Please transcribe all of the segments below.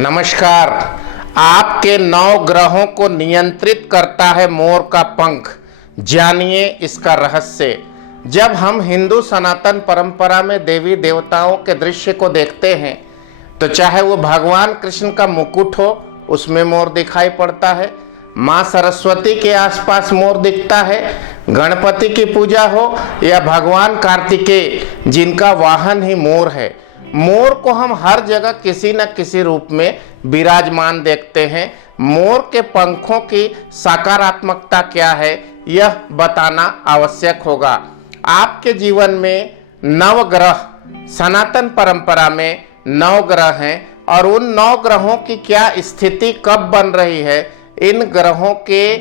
नमस्कार। आपके 9 ग्रहों को नियंत्रित करता है मोर का पंख। जानिए इसका रहस्य। जब हम हिंदू सनातन परंपरा में देवी देवताओं के दृश्य को देखते हैं तो चाहे वो भगवान कृष्ण का मुकुट हो, उसमें मोर दिखाई पड़ता है। माँ सरस्वती के आसपास मोर दिखता है। गणपति की पूजा हो या भगवान कार्तिकेय, जिनका वाहन ही मोर है। मोर को हम हर जगह किसी न किसी रूप में विराजमान देखते हैं। मोर के पंखों की सकारात्मकता क्या है, यह बताना आवश्यक होगा। आपके जीवन में 9 ग्रह, सनातन परंपरा में 9 ग्रह हैं और उन 9 ग्रहों की क्या स्थिति कब बन रही है, इन ग्रहों के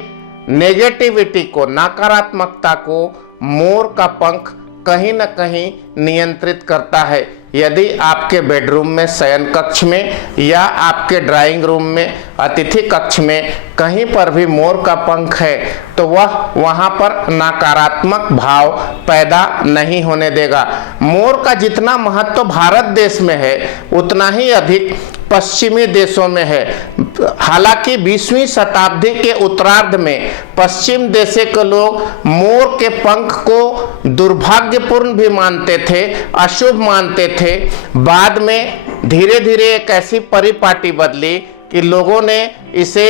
नेगेटिविटी को, नकारात्मकता को मोर का पंख कहीं न कहीं नियंत्रित करता है। यदि आपके बेडरूम में, शयन कक्ष में या आपके ड्राइंग रूम में, अतिथि कक्ष में कहीं पर भी मोर का पंख है तो वह वहां पर नकारात्मक भाव पैदा नहीं होने देगा। मोर का जितना महत्व भारत देश में है उतना ही अधिक पश्चिमी देशों में है। हालांकि 20वीं शताब्दी के उत्तरार्ध में पश्चिम देशों के लोग मोर के पंख को दुर्भाग्यपूर्ण भी मानते थे, अशुभ मानते थे। बाद में धीरे धीरे एक ऐसी परिपाटी बदली कि लोगों ने इसे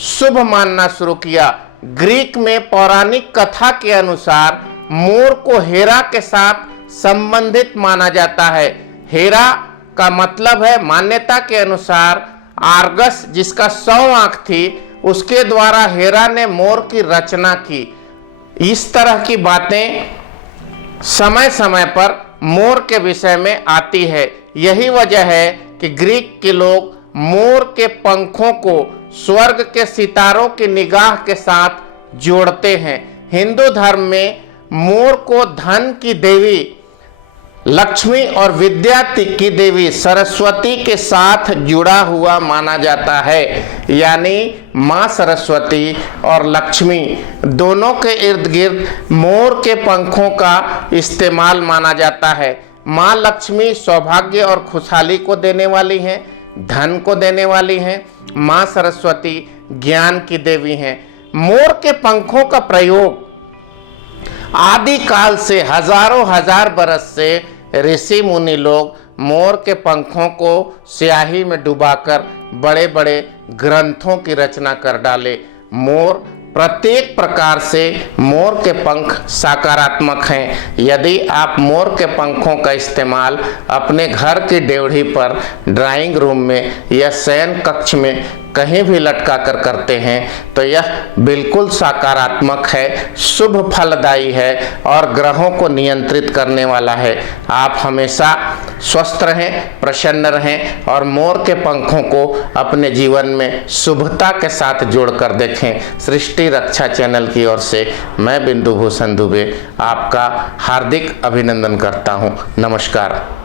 शुभ मानना शुरू किया। ग्रीक में पौराणिक कथा के अनुसार मोर को हेरा के साथ संबंधित माना जाता है। हेरा का मतलब है, मान्यता के अनुसार, आर्गस, जिसका 100 आंख थी, उसके द्वारा हेरा ने मोर की रचना की। इस तरह की बातें समय समय पर मोर के विषय में आती है। यही वजह है कि ग्रीक के लोग मोर के पंखों को स्वर्ग के सितारों की निगाह के साथ जोड़ते हैं। हिंदू धर्म में मोर को धन की देवी लक्ष्मी और विद्या की देवी सरस्वती के साथ जुड़ा हुआ माना जाता है। यानी माँ सरस्वती और लक्ष्मी दोनों के इर्द गिर्द मोर के पंखों का इस्तेमाल माना जाता है। माँ लक्ष्मी सौभाग्य और खुशहाली को देने वाली हैं, धन को देने वाली हैं। माँ सरस्वती ज्ञान की देवी हैं। मोर के पंखों का प्रयोग आदि काल से, हजारों हजार बरस से ऋषि मुनि लोग मोर के पंखों को स्याही में डुबाकर बड़े बड़े ग्रंथों की रचना कर डाले। मोर प्रत्येक प्रकार से मोर के पंख सकारात्मक हैं। यदि आप मोर के पंखों का इस्तेमाल अपने घर की डेवढ़ी पर, ड्राइंग रूम में या शयन कक्ष में कहीं भी लटका कर करते हैं तो यह बिल्कुल सकारात्मक है, शुभ फलदायी है और ग्रहों को नियंत्रित करने वाला है। आप हमेशा स्वस्थ रहें, प्रसन्न रहें और मोर के पंखों को अपने जीवन में शुभता के साथ जोड़कर देखें। सृष्टि रक्षा चैनल की ओर से मैं बिंदु भूषण दुबे आपका हार्दिक अभिनंदन करता हूँ। नमस्कार।